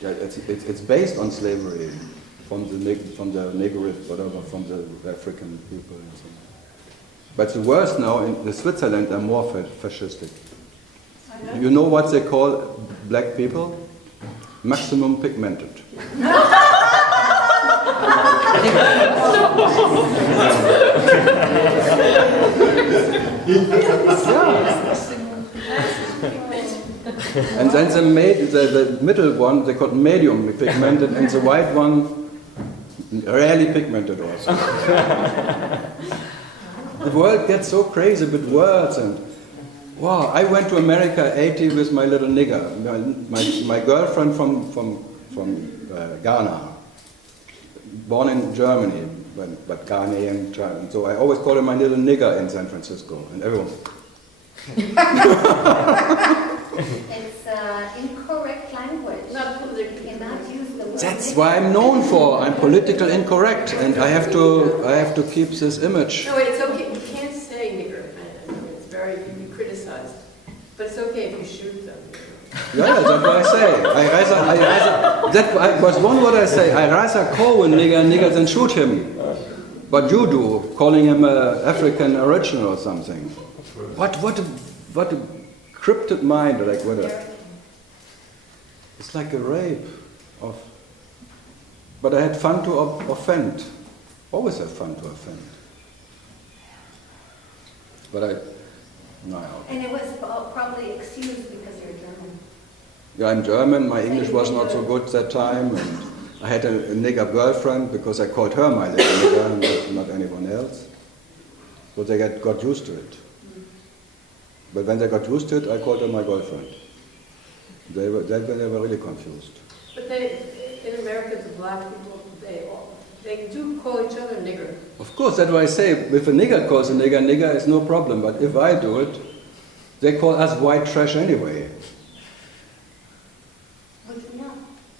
Yeah, it's based on slavery from the Negro, whatever, from the African people and so on. But the worst now in the Switzerland are more fascistic. You know what they call black people? Maximum pigmented. And then the middle one, they called medium pigmented, and the white one, rarely pigmented also. The world gets so crazy with words and wow! I went to America '80 with my little nigger, my girlfriend from Ghana, born in Germany, but Ghanaian child. So I always call her my little nigger in San Francisco, and everyone. It's incorrect language. Not politically. You cannot use the word. That's why I'm known for. I'm politically incorrect, and I have to keep this image. No, it's okay. You can't say nigger. It's very, you can be criticized. But it's okay if you shoot them. Yeah, that's what I say. That was one word I say. I rather call a nigger than shoot him. But you do, calling him an African original or something. What a cryptid mind, like what a... It's like a rape of... But I had fun to offend. Always have fun to offend. But no. And it was probably excused because you're German. Yeah, I'm German. My English was not so good that time, and I had a nigger girlfriend because I called her my little nigger, and not anyone else. So they got used to it. But when they got used to it, I called her my girlfriend. They were really confused. But in America, the black people, they do call each other nigger. Of course, that's why I say, if a nigger calls a nigger is no problem. But if I do it, they call us white trash anyway.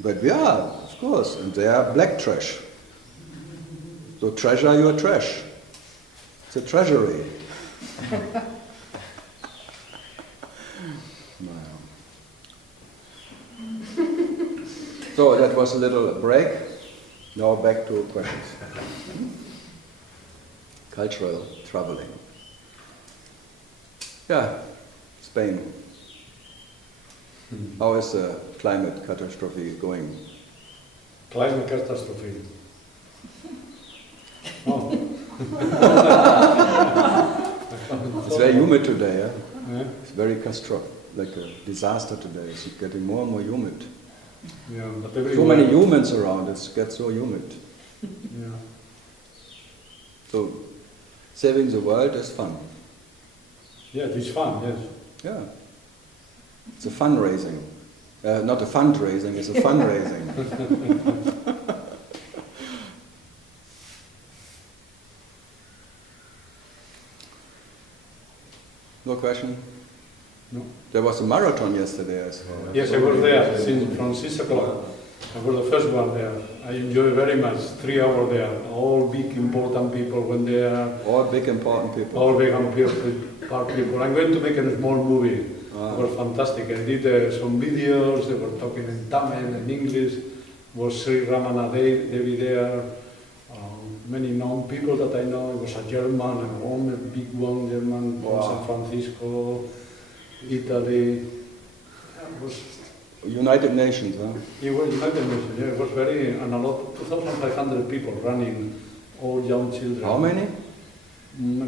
But we are, of course, and they are black trash. So treasure your trash. It's a treasury. So that was a little break. Now back to questions. Cultural traveling. Yeah, Spain. How is the climate catastrophe going? Climate catastrophe. Oh. It's very humid today, yeah? Yeah. It's very like a disaster today. It's getting more and more humid. Yeah, but so many humans around, it gets so humid. Yeah. So, saving the world is fun. Yeah, it is fun, yes. Yeah. It's a fundraising. Not a fundraising, it's a fundraising. No question? No. There was a marathon yesterday as well. Yes, I was there from 6 o'clock. I was the first one there. I enjoyed very much. 3 hours there. All big important people went there. All big important people. All big important people. I'm going to make a small movie. It was fantastic. I did some videos. They were talking in Tamil and English. Was Sri Ramana Devi there. Many known people that I know. It was a German, a big one German from San Francisco, Italy. It was United Nations, huh? It was United Nations, yeah. It was and a lot, 2,500 people running, all young children. How many?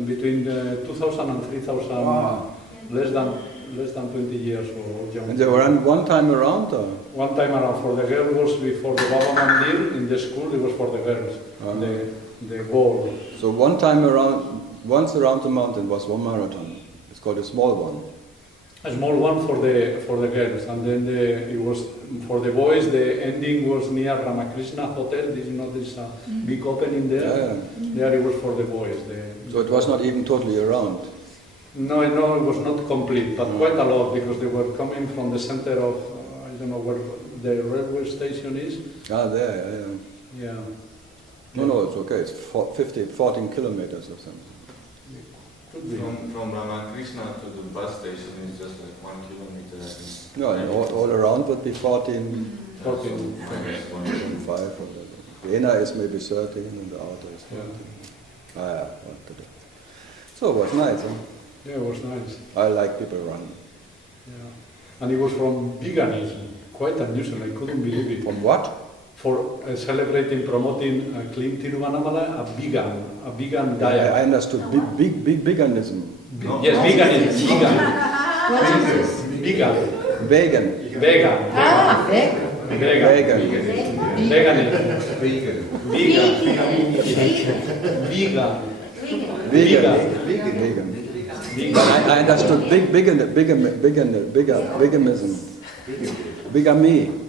Between 2,000 and 3,000, less than 20 years old. Young And they ran one time around? Or? One time around. For the girls was before the Baba Mandir in the school, it was for the girls. The goal. So once around the mountain was one marathon. It's called a small one. A small one for the girls, and then it was for the boys. The ending was near Ramakrishna Hotel. This big opening there. Yeah. There it was for the boys. So it was not even totally around. No, it was not complete, but quite a lot because they were coming from the center of I don't know where the railway station is. There. Yeah. No, it's okay. It's 14 kilometers or something. From Ramakrishna to the bus station is just like 1 kilometer, I think. No, and all around would be 14, 14. 25 or whatever. The inner is maybe 13 and the outer is 14. Yeah. What to do. So it was nice, huh? Yeah, it was nice. I like people running. Yeah. And it was from veganism, quite unusual, I couldn't believe it. From what? For celebrating, promoting clean Tiruvannamalai, a vegan Yeah, diet. I understood big veganism. No. Yes, veganism, vegan. Vegan. Vegan. Ah, vegan. Vegan. Veganism. Vegan. Vegan. Vegan. I understood biganism. Bigamy.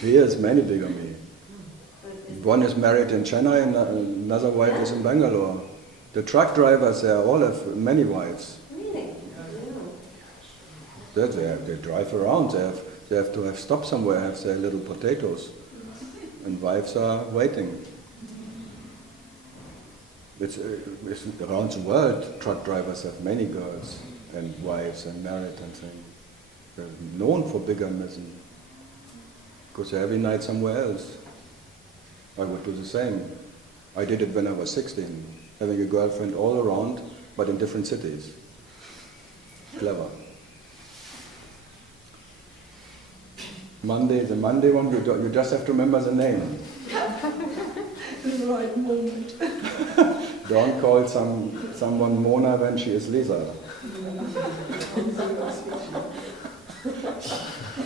Here is many bigamy. One is married in Chennai and another wife is in Bangalore. The truck drivers, they all have many wives. Really? They drive around. They have to have stop somewhere, have their little potatoes, and wives are waiting. It's around the world. Truck drivers have many girls and wives and married and things. They're known for bigamism because they're every night somewhere else. I would do the same. I did it when I was 16, having a girlfriend all around, but in different cities. Clever. The Monday one, you just have to remember the name. The right moment. Don't call someone Mona when she is Lisa.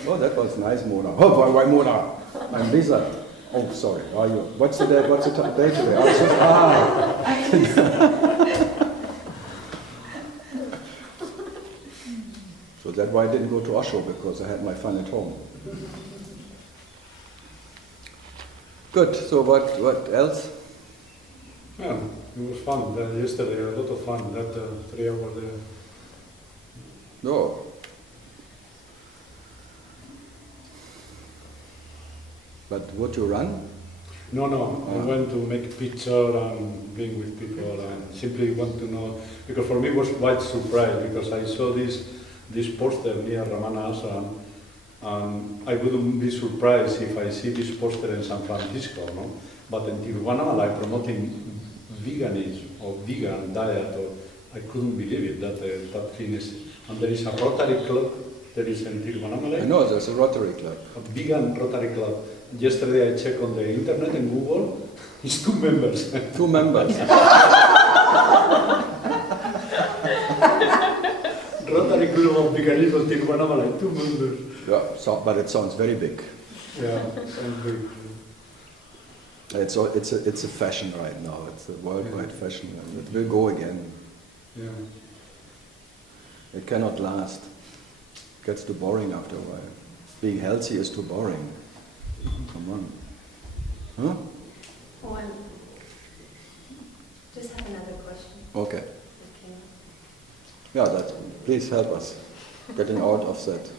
Oh, that was nice, Mona. Oh, why Mona? I'm Lisa. Oh, sorry. Are you? What's the day? What's the day today? So that's why I didn't go to Oslo, because I had my fun at home. Good. So what else? Yeah, it was fun. Yesterday, a lot of fun. That 3 hours there. No. But would you run? No. I went to make a picture and being with people and simply want to know, because for me it was quite surprise because I saw this poster near Ramana Ashram and I wouldn't be surprised if I see this poster in San Francisco, no? But in Tiruvannamalai promoting veganism or vegan diet, or I couldn't believe it that thing is, and there is a Rotary Club that is in Tiruvannamalai. I know there's a Rotary Club. A vegan Rotary Club. Yesterday I checked on the internet and Google, it's 2 members. 2 members. Rotary Club of Veganism Tiruvannamalai, 2 members. Yeah, but it sounds very big. Yeah, sounds big. It's a fashion right now. It's a worldwide fashion, and it will go again. Yeah. It cannot last. It gets too boring after a while. Being healthy is too boring. Come on. Huh? Oh, I just have another question. Okay. Yeah, please help us getting out of that.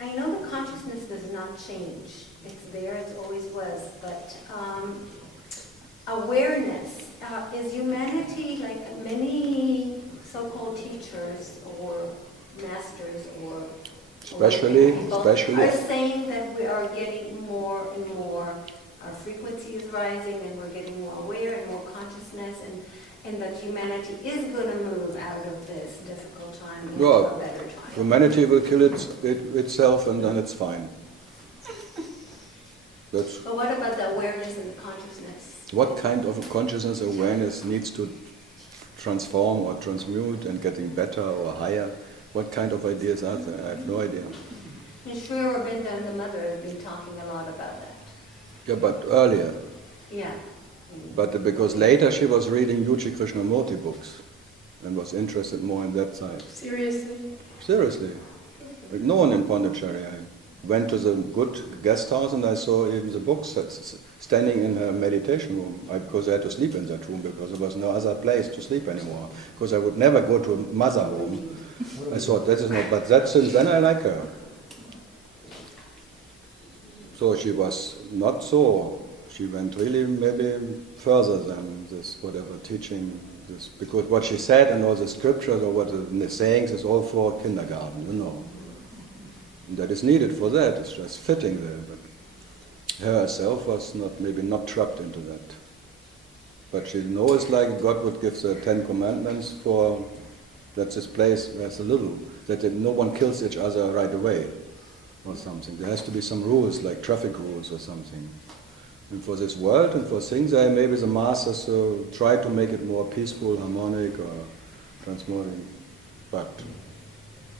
I know the consciousness does not change. It's there, it always was, but awareness. Is humanity, like many so-called teachers or masters or Especially are saying that we are getting more and more, our frequency is rising and we're getting more aware and more consciousness, and that humanity is going to move out of this difficult time into a better time. Humanity will kill itself and then it's fine. But what about the awareness and the consciousness? What kind of consciousness awareness needs to transform or transmute and getting better or higher? What kind of ideas are there? I have no idea. And Sri Aurobindo and the mother have been talking a lot about that. Yeah, but earlier. Yeah. But because later she was reading Yuji Krishnamurti books and was interested more in that side. Seriously? Seriously. Like no one in Pondicherry. I went to the good guest house and I saw even the books standing in her meditation room. Because I had to sleep in that room because there was no other place to sleep anymore. Because I would never go to a mother room. I thought that is not, but that since then I like her. So she was not so, she went really maybe further than this, whatever teaching this, because what she said and all the scriptures or what the sayings is all for kindergarten, you know. And that is needed for that, it's just fitting there. But her herself was maybe not trapped into that. But she knows like God would give the 10 Commandments for that this place has a little, that no one kills each other right away or something. There has to be some rules, like traffic rules or something. And for this world and for things, maybe the masters try to make it more peaceful, harmonic, or transmuting. But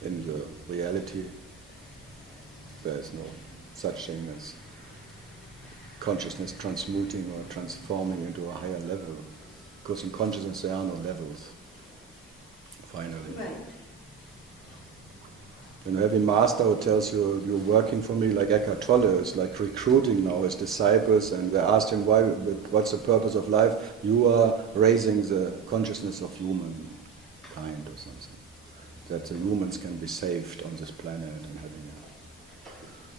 in the reality, there is no such thing as consciousness transmuting or transforming into a higher level. Because in consciousness there are no levels, finally. Right. You know, every master who tells you you're working for me, like Eckhart Tolle is like recruiting now his disciples, and they asked him what's the purpose of life? You are raising the consciousness of humankind or something. That the humans can be saved on this planet and having it.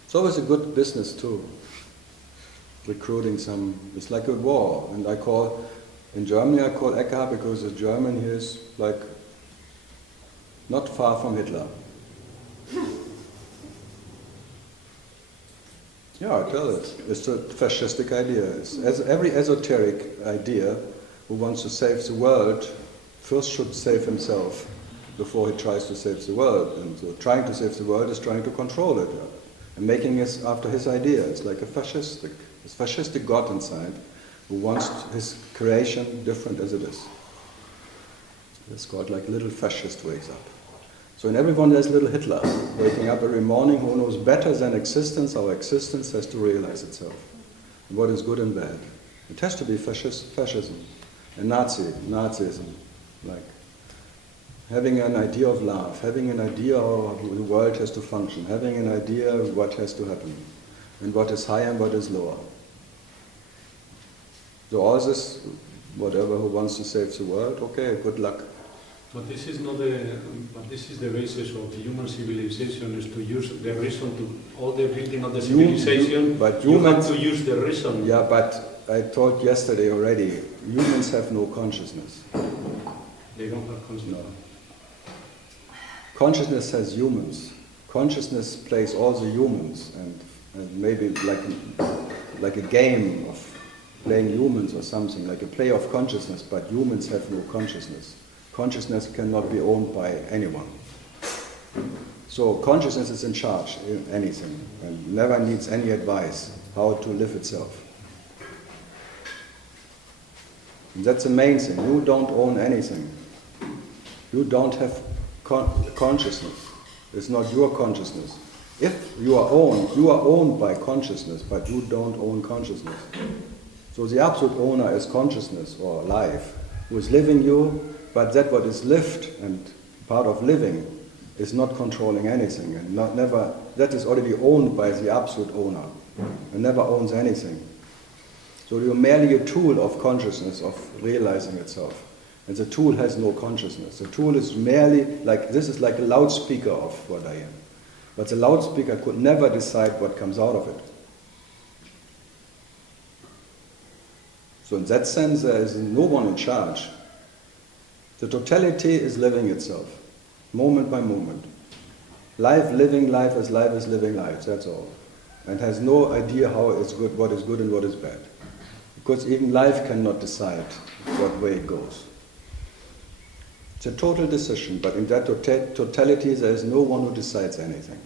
It's always a good business too. Recruiting it's like a war. And in Germany I call Eckhart because the German here is like not far from Hitler. Yeah, I tell it. It's a fascistic idea. Every esoteric idea who wants to save the world first should save himself before he tries to save the world. And so trying to save the world is trying to control it. And making it after his idea. It's like a fascistic God inside who wants his creation different as it is. It's called like little fascist wakes up. So in everyone there's little Hitler waking up every morning who knows better than existence. Our existence has to realize itself. And what is good and bad. It has to be fascism and Nazism. Like having an idea of love, having an idea of how the world has to function, having an idea of what has to happen, and what is high and what is lower. So all this, whatever who wants to save the world, okay, good luck. But this is not this is the basis of the human civilization, is to use the reason to all the building of the civilization. But you humans have to use the reason. Yeah, but I told yesterday already, humans have no consciousness. They don't have consciousness. No. Consciousness has humans. Consciousness plays all the humans, and maybe like a game of playing humans or something, like a play of consciousness, but humans have no consciousness. Consciousness cannot be owned by anyone. So consciousness is in charge in anything and never needs any advice how to live itself. And that's the main thing. You don't own anything. You don't have consciousness. It's not your consciousness. If you are owned by consciousness, but you don't own consciousness. So the absolute owner is consciousness or life, who is living you, but that what is lived and part of living is not controlling anything, and that is already owned by the absolute owner and never owns anything. So you're merely a tool of consciousness, of realizing itself. And the tool has no consciousness. The tool is merely like, this is like a loudspeaker of what I am. But the loudspeaker could never decide what comes out of it. So in that sense, there is no one in charge. The totality is living itself, moment by moment. Life living life as life is living life, that's all. And has no idea how it's good, what is good and what is bad. Because even life cannot decide what way it goes. It's a total decision, but in that totality there is no one who decides anything.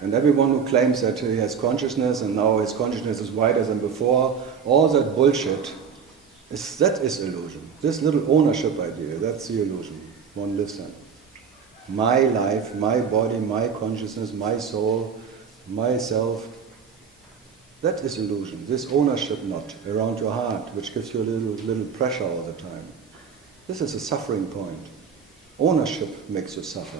And everyone who claims that he has consciousness and now his consciousness is wider than before, all that bullshit, that is illusion. This little ownership idea, that's the illusion one lives in. My life, my body, my consciousness, my soul, myself, that is illusion. This ownership knot around your heart, which gives you a little pressure all the time. This is a suffering point. Ownership makes you suffer.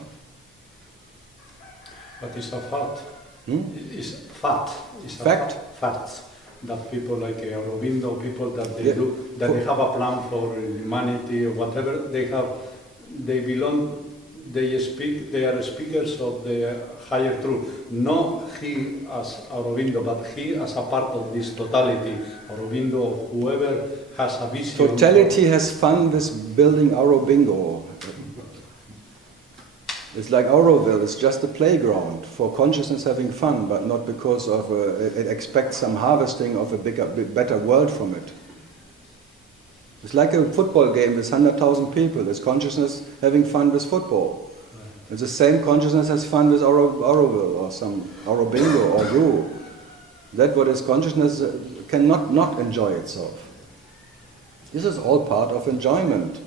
But it's a fact. It's fact. It's a Fact? Facts. That people like Aurobindo, people that they do, that they have a plan for humanity or whatever, they belong they are speakers of the higher truth. Not he as Aurobindo, but he as a part of this totality. Aurobindo, whoever has a vision. Totality has fun with building Aurobindo. It's like Auroville, it's just a playground for consciousness having fun, but not because of it expects some harvesting of a better world from it. It's like a football game with 100,000 people. It's consciousness having fun with football. It's the same consciousness has fun with Auroville or some Aurobindo or you. That what is consciousness cannot not enjoy itself. This is all part of enjoyment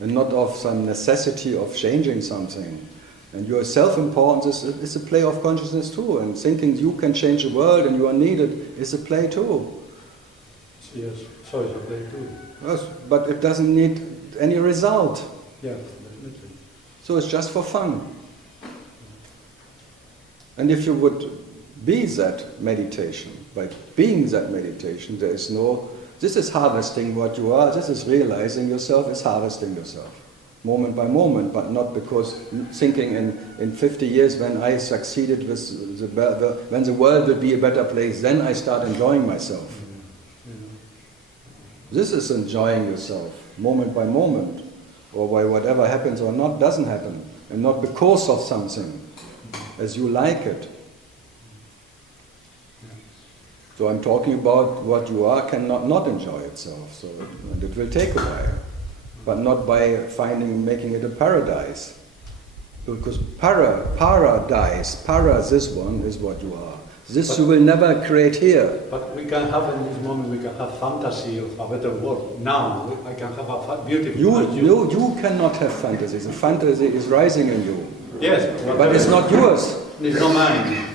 and not of some necessity of changing something. And your self-importance is a play of consciousness too. And thinking you can change the world and you are needed is a play too. Yes, so it's a play too. Yes, but it doesn't need any result. Yeah, definitely. So it's just for fun. And if you would be that meditation, by being that meditation, there is no, this is harvesting what you are, this is realizing yourself, is harvesting yourself. Moment by moment, but not because thinking in 50 years when I succeeded with when the world will be a better place, then I start enjoying myself. This is enjoying yourself, moment by moment, or by whatever happens or not doesn't happen, and not because of something, as you like it. So I'm talking about what you are cannot not enjoy itself, so and it will take a while, but not by making it a paradise. Because paradise, this one is what you are. This you will never create here. But we can have in this moment, we can have fantasy of a better world. Now, I can have a beautiful You cannot have fantasy. The fantasy is rising in you. Yes. But it's not yours. It's not mine.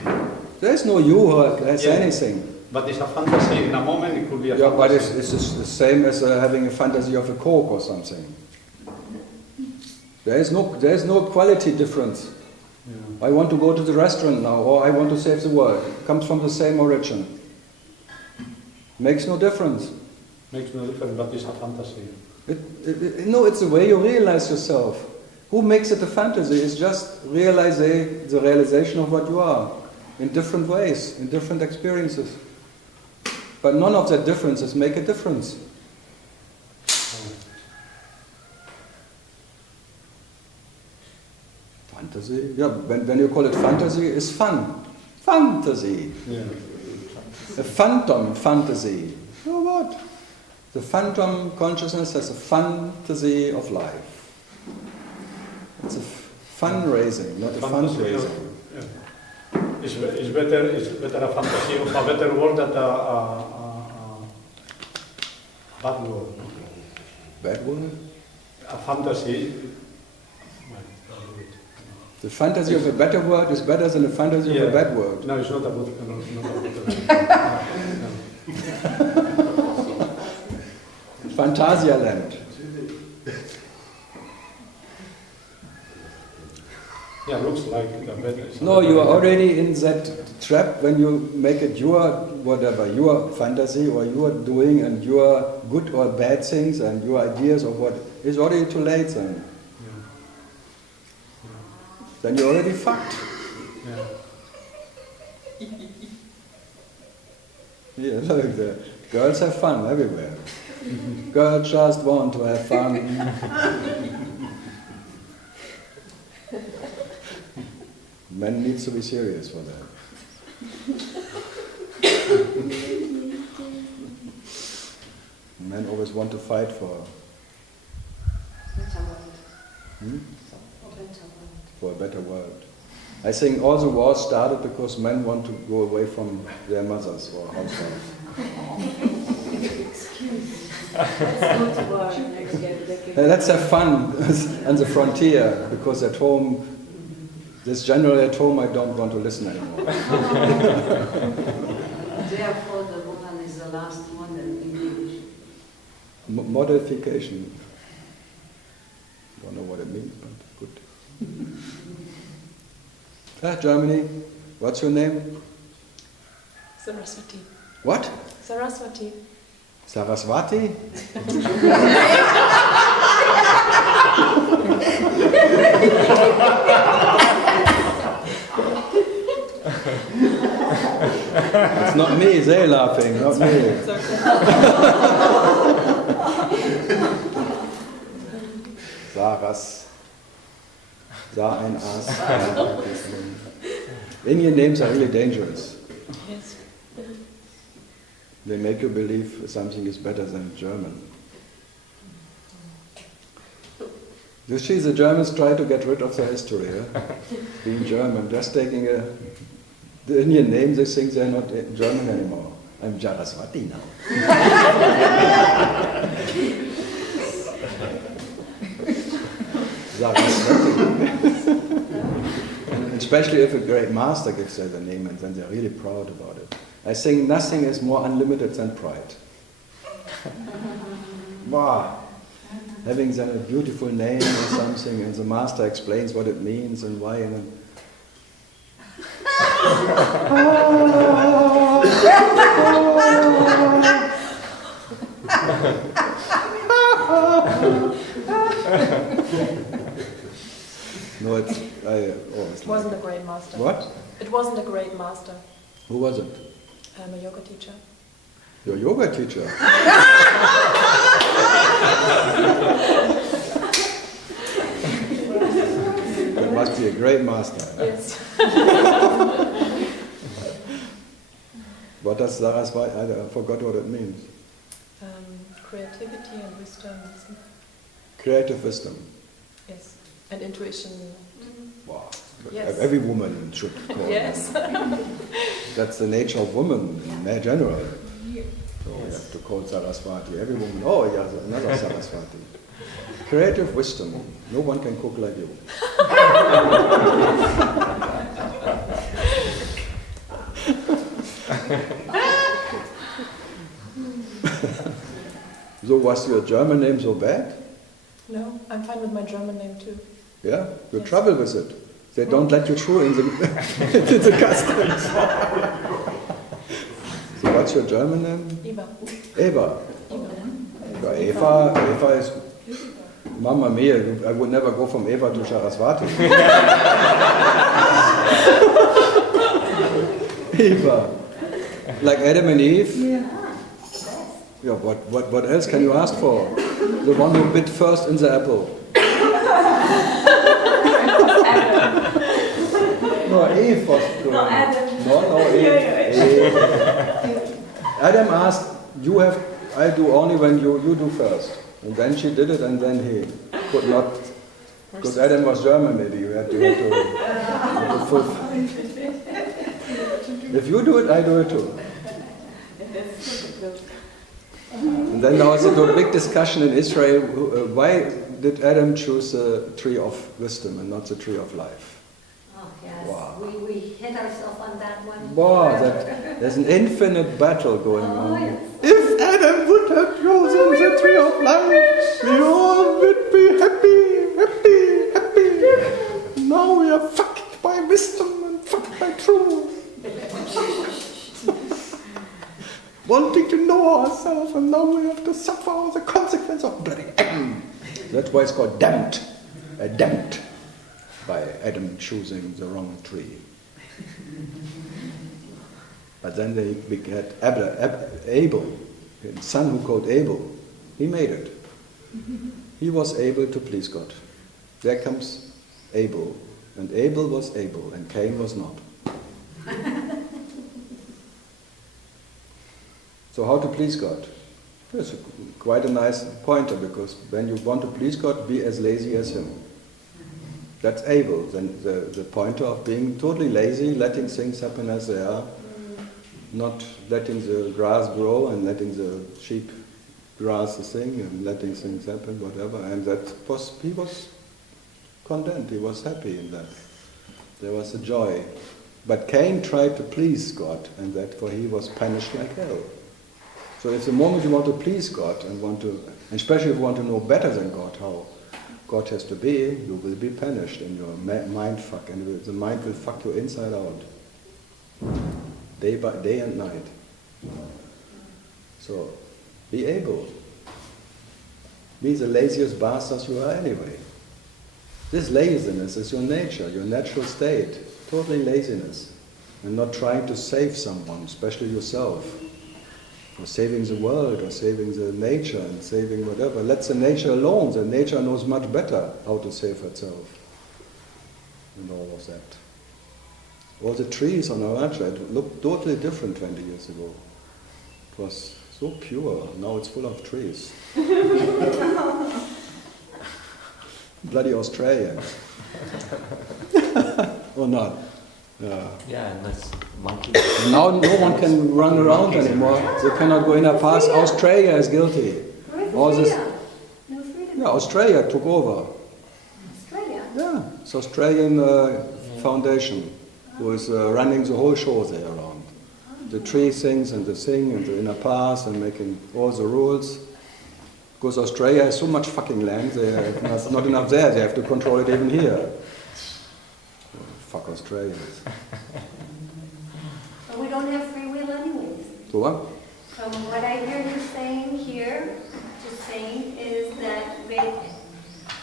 There is no you who has anything. But it's a fantasy. In a moment, it could be a fantasy. But it's the same as having a fantasy of a Coke or something. There is no quality difference. Yeah. I want to go to the restaurant now, or I want to save the world. It comes from the same origin. Makes no difference. Makes no difference, but it's a fantasy. No, it's the way you realize yourself. Who makes it a fantasy? It's just the realization of what you are, in different ways, in different experiences. But none of the differences make a difference. Fantasy? Yeah, when you call it fantasy, it's fun. Fantasy. Yeah. A phantom fantasy. So what? The phantom consciousness has a fantasy of life. It's a fundraising, not a fundraising. Yeah. It's better a fantasy of a better world than a bad world. Bad world? A fantasy. The fantasy of a better world is better than the fantasy of a bad world. No, it's not a good. Fantasia land. Yeah, looks like the better. No, you are already in that trap when you make it your whatever, your fantasy or your doing and your good or bad things and your ideas of what is already too late then. Then you're already fucked. Yeah, look, the girls have fun everywhere. Girls just want to have fun. Men needs to be serious for that. Men always want to fight for a better world. I think all the wars started because men want to go away from their mothers or housewives. Let's have fun on the frontier, because at home, this general at home, I don't want to listen anymore. Therefore, the woman is the last model in English. Modification. Don't know what it means, but good. Germany. What's your name? Saraswati. What? Saraswati. It's not me, they're laughing, not me. It's okay. Saras. Sa ein As. Indian names are really dangerous. Yes. They make you believe something is better than German. You see, the Germans try to get rid of their history, being German, just taking the Indian name, they think they're not German anymore. I'm Saraswati now. Saraswati. And especially if a great master gives them the name, and then they're really proud about it. I think nothing is more unlimited than pride. Wow. Having then a beautiful name or something, and the master explains what it means and why, and then no, it's It wasn't a great master. What? It wasn't a great master. Who was it? I'm a yoga teacher. Your yoga teacher. That must be a great master. Yes. What does Saraswati? I forgot what it means. Creativity and wisdom. Creative wisdom. Yes. And intuition. Wow. Yes. Every woman should call Yes. That's the nature of women in general. So we have to call Saraswati. Every woman, oh yeah, another Saraswati. Creative wisdom. No one can cook like you. So was your German name so bad? No, I'm fine with my German name too. Yeah? You Yes. trouble with it. They don't let you through in the, in the customs. So what's your German name? Eva. Eva. Eva. Eva is... Mamma mia, I would never go from Eva to Saraswati. Eva. Like Adam and Eve? Yeah, what else can you ask for? The one who bit first in the apple. No, Eve was good. No, Adam. No, Eve. Adam asked, I do only when you do first. And then she did it, and then he could not, because Adam was German maybe, you had to fulfill. If you do it, I do it too. And then there was a big discussion in Israel, why did Adam choose the tree of wisdom and not the tree of life? Oh, yes. Wow. We hit ourselves on that one. Wow, there's an infinite battle going Oh, on. yes. If Adam would have chosen the tree of life, we all would be happy, happy, happy. Now we are fucked by wisdom and fucked by truth. Wanting to know ourselves, and now we have to suffer all the consequence of bloody Adam. That's why it's called damned. Damned by Adam choosing the wrong tree. But then they begat Abel, his son who called Abel. He made it. He was able to please God. There comes Abel. And Abel was able, and Cain was not. So how to please God? It's quite a nice pointer, because when you want to please God, be as lazy as him. That's Abel, then the pointer of being totally lazy, letting things happen as they are, not letting the grass grow and letting the sheep grass the thing and letting things happen, whatever. And he was content, he was happy in that. There was a joy. But Cain tried to please God, and therefore he was punished like hell. So if the moment you want to please God and especially if you want to know better than God, how God has to be, you will be punished in your mind fuck, and the mind will fuck you inside out. Day and night. So, be able. Be the laziest bastards you are anyway. This laziness is your nature, your natural state. Totally laziness. and not trying to save someone, especially yourself, or saving the world, or saving the nature, and saving whatever. Let the nature alone. The nature knows much better how to save itself. And all of that. All the trees on our ranch looked totally different 20 years ago. It was so pure. Now it's full of trees. Bloody Australians. Or not. Yeah, and that's monkeys. Now no one can run around anymore. They cannot go in a pass. Australia is guilty. All this, No freedom. yeah, Australia took over. Australia? Yeah, it's Australian foundation who is running the whole show there around. The tree things and the thing and the inner pass and making all the rules. Because Australia has so much fucking land, there's not enough there, they have to control it even here. Fuck Australians. But we don't have free will anyways. So what? From what I hear you saying here, just saying, is that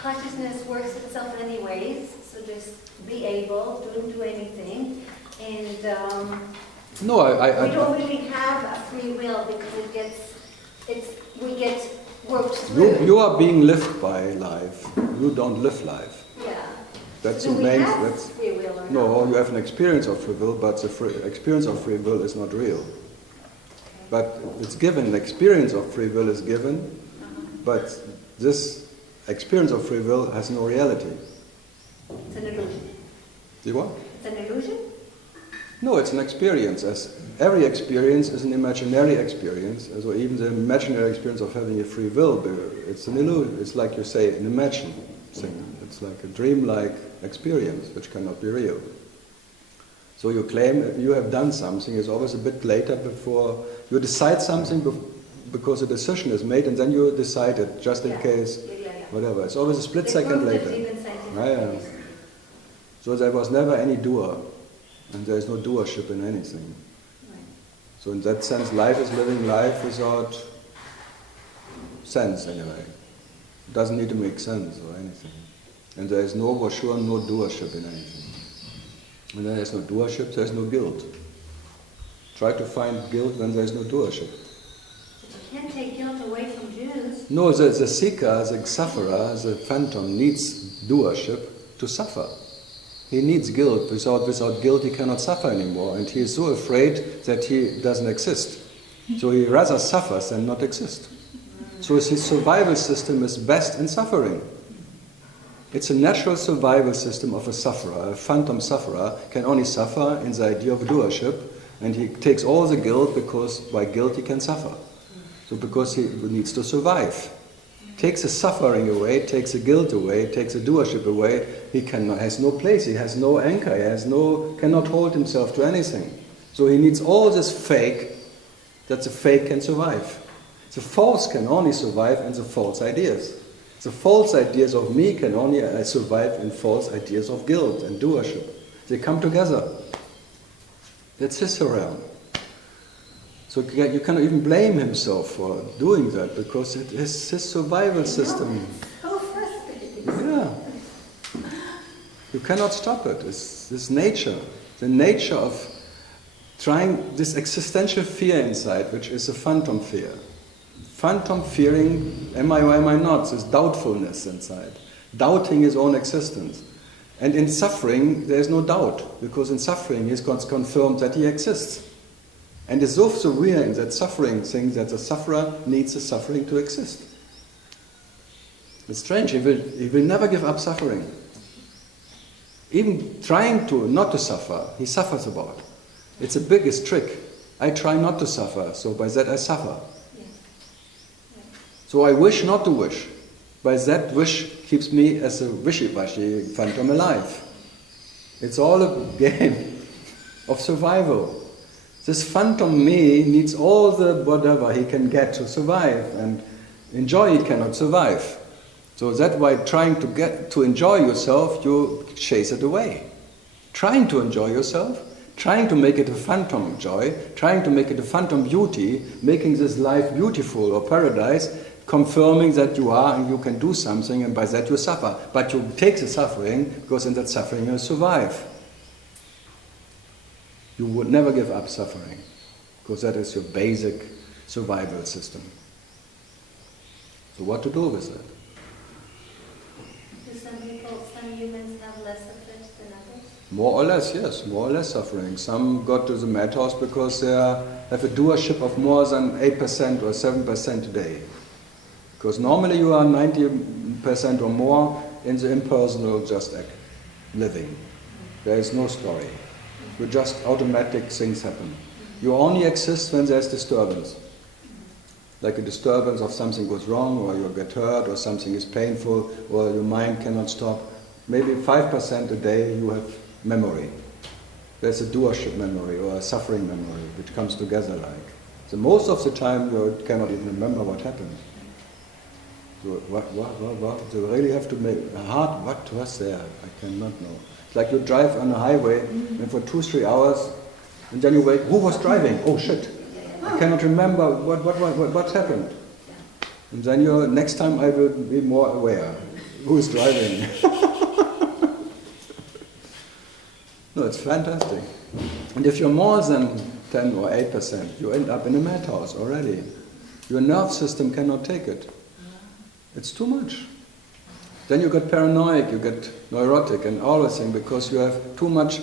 consciousness works itself anyways, so just be able, don't do anything, and No, we don't really have a free will because we get worked through. you are being lived by life. You don't live life. Yeah. That's So the do main. we have That's, free will or no, not? you have an experience of free will, but the experience of free will is not real. But it's given. The experience of free will is given, but this experience of free will has no reality. It's an illusion. See what? It's an illusion? No, it's an experience. As every experience is an imaginary experience. So even the imaginary experience of having a free will, it's an illusion. It's like you say, an imagined thing. It's like a dreamlike experience, which cannot be real. So you claim you have done something. It's always a bit later before you decide something because a decision is made, and then you decide it just in case, whatever. It's always a split second later. Yeah. So there was never any doer. And there is no doership in anything. Right. So in that sense, life is living life without sense anyway. It doesn't need to make sense or anything. And there is for sure no doership in anything. When there is no doership, there is no guilt. Try to find guilt when there is no doership. But you can't take guilt away from Jews. No, the seeker, the sufferer, the phantom needs doership to suffer. He needs guilt. Without guilt he cannot suffer anymore, and he is so afraid that he doesn't exist. So he rather suffers than not exist. So his survival system is best in suffering. It's a natural survival system of a sufferer. A phantom sufferer can only suffer in the idea of doership, and he takes all the guilt because by guilt he can suffer. So because he needs to survive. Takes the suffering away, takes the guilt away, takes the doership away, he has no place, he has no anchor, cannot hold himself to anything. So he needs all this fake, that the fake can survive. The false can only survive in the false ideas. The false ideas of me can only survive in false ideas of guilt and doership. They come together. That's his realm. So you cannot even blame himself for doing that because it is his survival system. So frustrating. Yeah. You cannot stop it. It's this nature. The nature of trying this existential fear inside, which is a phantom fear. Phantom fearing, am I or am I not? This doubtfulness inside. Doubting his own existence. And in suffering, there is no doubt, because in suffering, he's confirmed that he exists. And it's so surreal in that suffering thing that the sufferer needs the suffering to exist. It's strange, he will never give up suffering. Even trying not to suffer, he suffers about. It's the biggest trick. I try not to suffer, so by that I suffer. Yes. So I wish not to wish. By that wish keeps me as a wishy-washy phantom alive. It's all a game of survival. This phantom me needs all the whatever he can get to survive, and enjoy it cannot survive. So that's why trying to enjoy yourself, you chase it away. Trying to enjoy yourself, trying to make it a phantom joy, trying to make it a phantom beauty, making this life beautiful or paradise, confirming that you are and you can do something, and by that you suffer. But you take the suffering, because in that suffering you survive. you would never give up suffering, because that is your basic survival system. So what to do with that? Do some humans have less of it than others? More or less, yes, more or less suffering. Some got to the madhouse because they have a doership of more than 8% or 7% today. Because normally you are 90% or more in the impersonal just act, living. There is no story. You just automatic things happen. You only exist when there's disturbance. Like a disturbance of something goes wrong, or you get hurt, or something is painful, or your mind cannot stop. Maybe 5% a day you have memory. There's a doership memory or a suffering memory which comes together like. So most of the time you cannot even remember what happened. So what? So you really have to make a hard, what was there? I cannot know. It's like you drive on a highway and for 2-3 hours and then you wait, who was driving? Oh shit. I cannot remember what happened. And then next time I will be more aware. Who is driving? No, it's fantastic. And if you're more than 10 or 8%, you end up in a madhouse already. Your nerve system cannot take it. It's too much. Then you get paranoid, you get neurotic and all the thing because you have too much.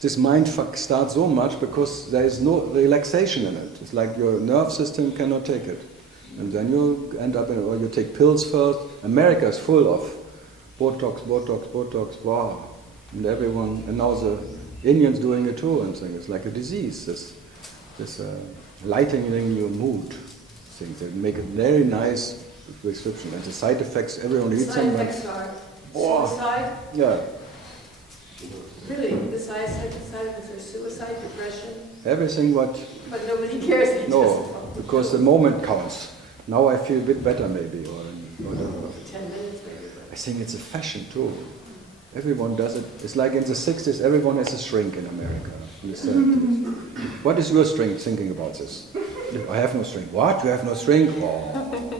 This mind fuck starts so much because there is no relaxation in it. It's like your nerve system cannot take it. And then you end up or you take pills first. America is full of Botox, wow. And everyone, and now the Indians doing it too and things. It's like a disease, this lightening your mood things. They make a very nice prescription. And the side effects, everyone reads them. Side effects are suicide? Yeah. Really? The side effects are suicide, depression? Everything what... But nobody cares. No, because the moment counts. Now I feel a bit better maybe, or whatever. 10 minutes maybe. I think it's a fashion too. Everyone does it. It's like in the 60s, everyone has a shrink in America. In the 70s. What is your shrink thinking about this? I have no shrink. What? You have no shrink? Oh.